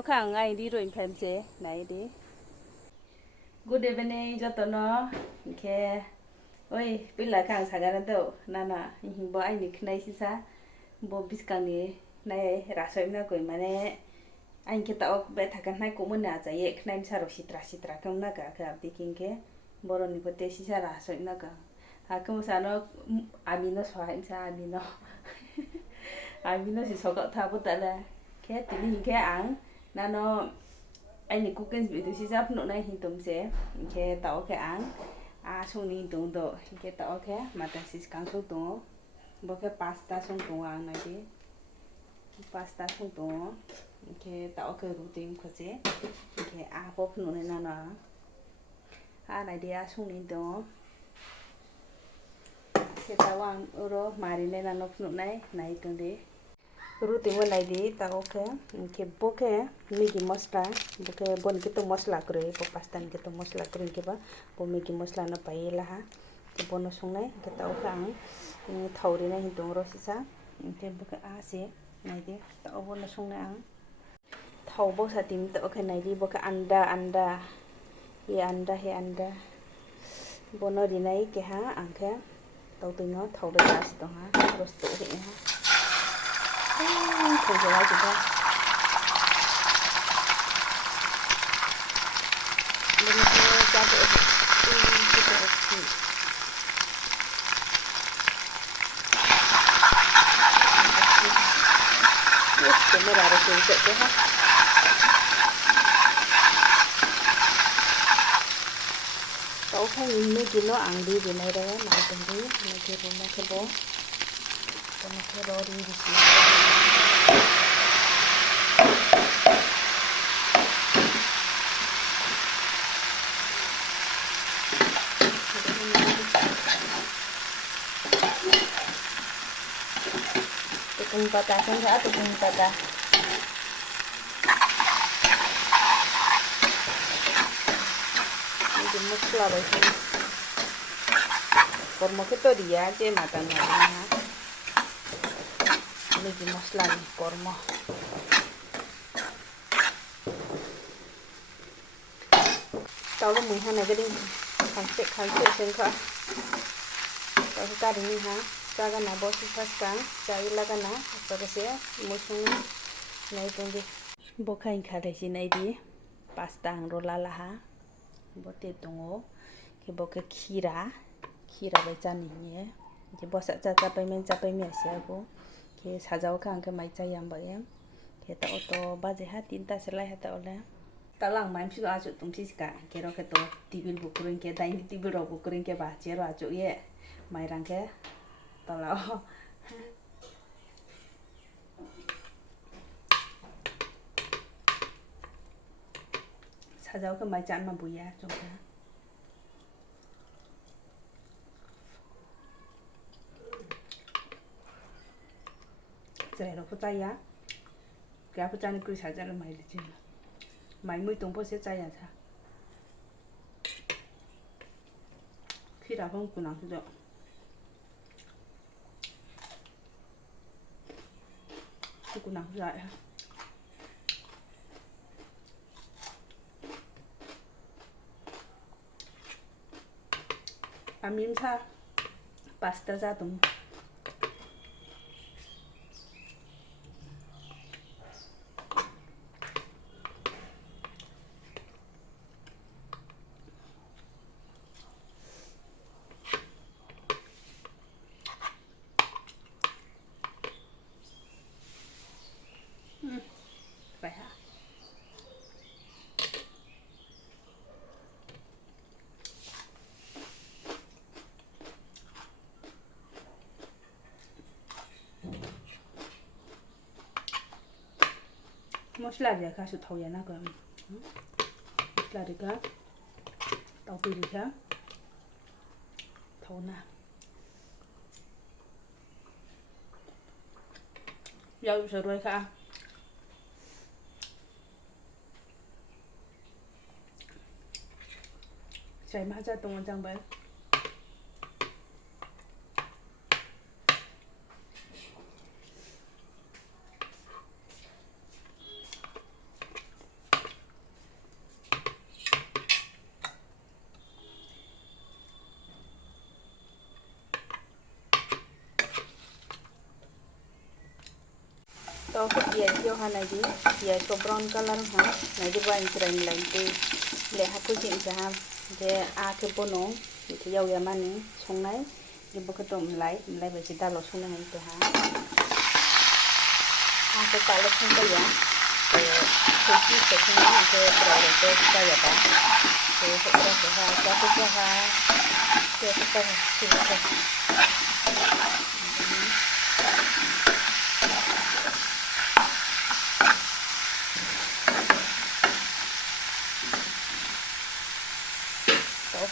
tạo kháng ngay đi rồi phèm xe này đi good evening cho tụi nó khe ôi biết là kháng sao cái đó nana hình bao anh nick này xí sa bao biết cái này ra soi na coi mà nè anh kita ok bé thằng này cũng muốn nãy giờ cái này sao rồi sitra không na cả cái đi kinh cái boro ni có thể xí sa ra soi na cả không sao nó amino xoay sao amino amino thì sao có thao bút là cái tiếng hình cái ăn nó anh này cooking video xí sa nó này hình tôm xe cái tao cái ăn xong ni tôm đó cái tao cái mà ta xí căng số tôm bao cái pasta xong tôm ăn này đi pasta xong tôm cái tao cái routine của xe cái bóp nó này nó này đi xong ni tôm cái tao ăn rồi marinate nó này tôm đi routine này đi tao cái bóp cái Maggi masala cái bon cái masala kore bóp pasta cái masala kore cái ba bóp Maggi masala nó bay là ha cái bon nó xong này cái tao ăn thầu đi này hình tượng rồi sao cái bóp cái xe này đi tao bon nó xong này ăn thầu bóp sa tim tao cái này đi bóp cái anda he anda bon nó đi này cái ha ăn cái tao từ nó thầu đây là tao ha rồi tụi vậy ha không phải là gì đâu mình cho cái camera rồi cái ha tao thấy mấy cái nó ăn đi thì này đó lại từng tí mấy cái rồi nó cái bó còn cái đó đi thì tepung patah kan saya tepung patah ini masala baik korma kita dia je matanya ini masala ni korma tao có 12 này cái đi khăn sệ sen kha tao cái đi ha cái nào bớt phát sáng cái là cái nào tao cái sẽ mua xuống này cũng đi bố khăn khá để xin này đi pasta rồi là ha bố tiếp tục cái bố cái kira bây giờ nhỉ cái bố sẽ cho bên sẽ bố cái 사자오 khăn cái máy chay vậy em cái tao to ba giờ hát tin ta sẽ lại hát tao là tao lang mai chú ajo tum chi ka cái đó cái to tibil bukurin cái dain tibil ro bukurin cái ba che ro ajo ye mai rang cái tao là 사자오 cái máy chan mà bùi ya trong cái cái nó có chay á cái áp chan cứ xài ra là mày chứ mày mới tung bớt sẽ chay à cha khi đã không cũng nào được cũng nào dại ha amin sa pasta ra tung vậy hả mosla dia ka su thau ya na ka mosla dia ka tau pi dia ka thau na yau sa roi ka sai ma cha tong jang ba tau ko pias yo hanai di pias ko brown color ha nai di bain tren lain te le ha ko jin ja de a ke bonong ke yaw ya mani songnai di bo ko tom lai ba ji da lo songnai ngai te ha a ko pa lo song ta ya ko ji se songnai ke pro ro te ta ya ba ke ko ra ko ha ta ko ha ke ko ta si ko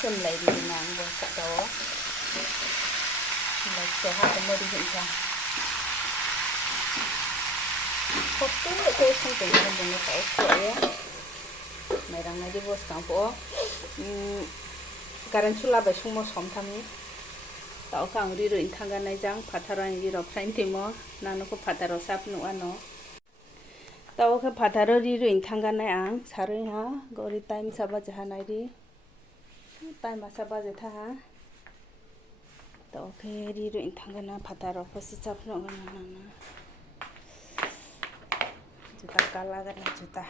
xem lại đi nàng vừa cắt đó lại sẽ hai cái mơ đi hiện ra hộp túi lại thôi không thể làm được nó phải sợi á này đang này đi vô sáng phố 가른 출라베 숙모 섬탐이 따오강 우리로 인탕가 내장 바타라니 리로 프라인티모 나누고 바타로 삽누 아노 따오가 바타로 리로 인탕가 내앙 사르하 거리 타임 사바지 하나리 टाइम साबा जेथा तो फेरी रुइन थांगना फातारो फसि साफनो गना जुता काला गना जुता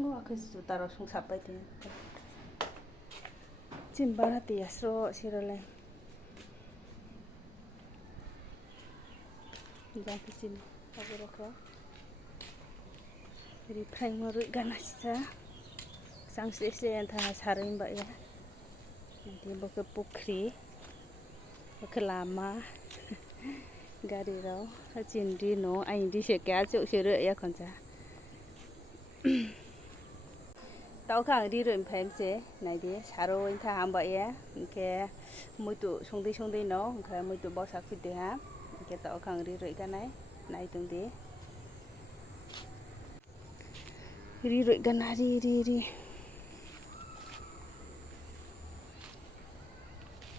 ngo akhe juta ro sung sapai tin chimbara ti asro sirole jangan sini agak roko Jadi prank marut ganas sa sang sese antara saring mbak ya nanti buka pukri buka lama gari rau cindi no ain di sekya cuk sere ya konca tau kang di ruin phem se nai di saro intha ham mbak ya ke mutu songdei no ke mutu bau sak pide ha ke tau kang di rui ganai nai tung di ri rui gana ri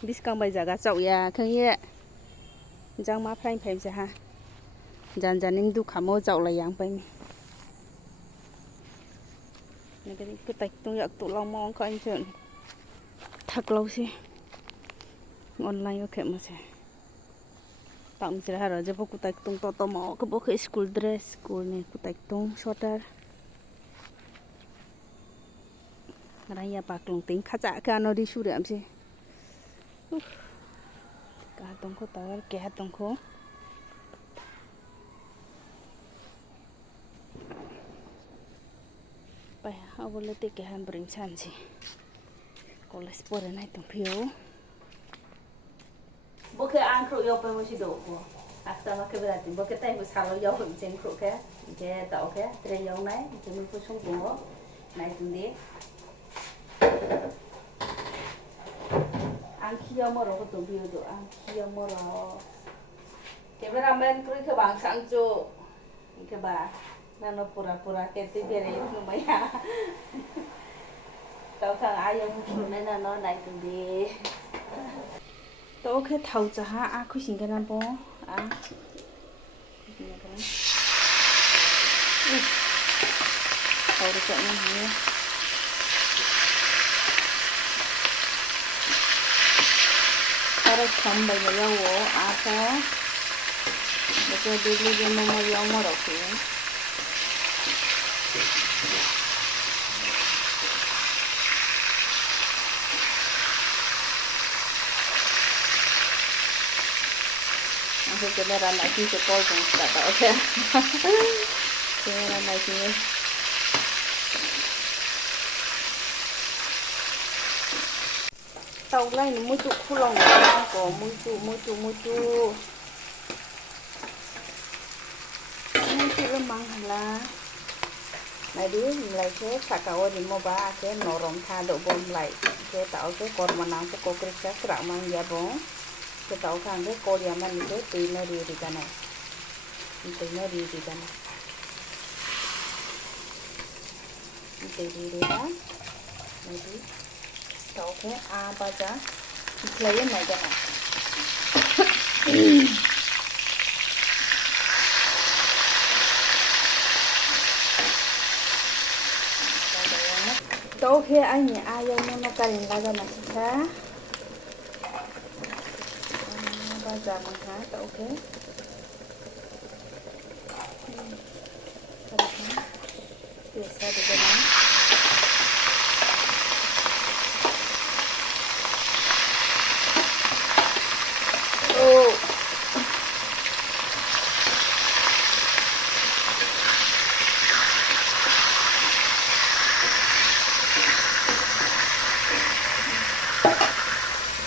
bis kang bai jaga chau ya khang ye jang ma phrain phem se ha jan janim du khamo chau la yang pai mi ne cái ku tai tung yak tu long mong ko anh chön thak lâu si online ko khe ma se tam chira ha ro je ku tai tung to mo ko bo ke school dress school ne ku tai tung sweater raya pak long ting khacha ka no di sure am se ka tong ko tawar ke ha tong ko pa ha bole te ke han bring chan si college pore nai tong phio bo ke an khro yo pa mo si do ko aksa ma ke bra ti bo ke tai bu sa lo yo hum chen khro ke ta ke tre yo nai ke mu ko song ko nai tung de ăn kia mà rồi có tụng biểu được ăn kia mà rồi cái bên làm bên cứ cái bảng sáng chỗ cái bà nó pura cái tí bia này nó mấy à tao thằng ai cũng chịu nên là nó này tụng đi tao cái thầu cho ha à cứ xin cái nào bố à thầu được chọn như Harus tambah ya wo apa betul dulu dia mau yang marok ya aku keberan lagi sepol dong tak tahu ya keberan lagi tàu này nó mua chục khu lòng có mua chục là mang là này đi lại cái sạc cao đi mua ba cái nổ rồng tha độ bom lại cái tàu cái con mà nắng cái cô cái sạc rạng mang giá bóng cái tàu khang cái cô dia man cái tùy nó đi cái này tùy nó đi cái này tùy đi đó này đi tàu cái a ba cha lấy cái này cái này tàu cái anh nhà ai nó cái này là cái gì thế zaman ha tak oke. Biasa dengan oh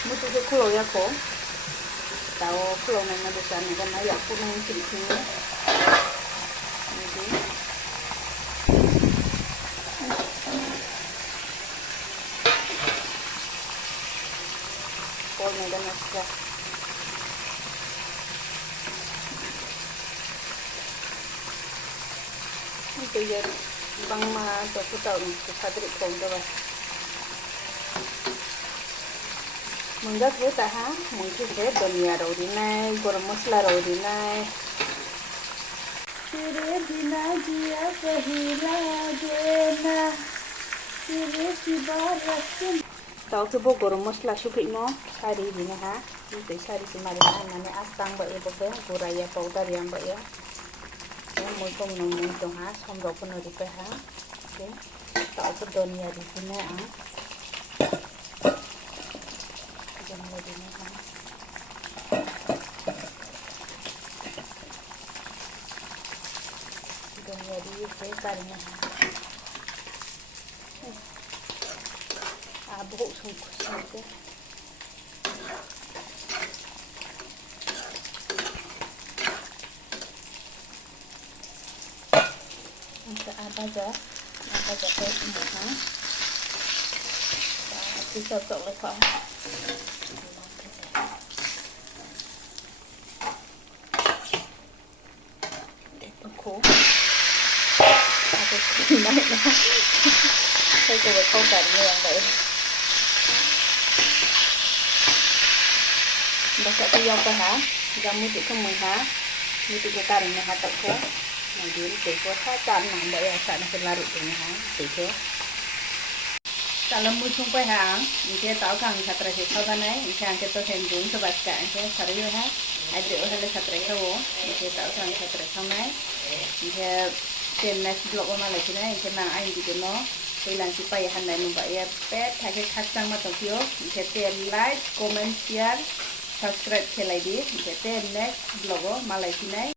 mutu ke kulo ya ko tahu kulo nang besar ni kan ayah pun nang kiri ni pol ni dan masuk itu je bang ma tu tahu ni fabric kong tu bas mungkin kita ha mungkin kita dunia roti naik garam masala roti naik तेरे बिना जिया कहीं लागे ना तेरे सिवा रस्म tahu tu bo garam masala sukri mo sari ni ha itu sari si mari na astang ba e bo ke guraya powder yang ba ya mau tong nong tong ha som ro pun ri pe ha oke tahu tu dunia di sini ha dunia di sini ha dunia di sini karena abuk sungguh sungguh untuk apa aja kayak ini ha bisa cocok lepas aku naik lah saya coba kongkannya yang baik baca tiap ha jamu tu semua ha ni tu kita ring ha tak ko nah dia tu ko sa chan nah baik ya sa nak larut tu ha tu ko kalau muncung pe ha ini tahu kan satra se tahu kan ai ini kan kita sendung sebab kan ini sariyo ha ada orang satra tahu ini tahu kan satra tahu nai ini trên next blog của mình là thế này trên nàng anh thì nó tôi làm chỉ phải hành này mình phải pet thay cái khác sang mà tổng phiếu mình sẽ like comment share subscribe cho lại đi mình sẽ next blog của mình là thế này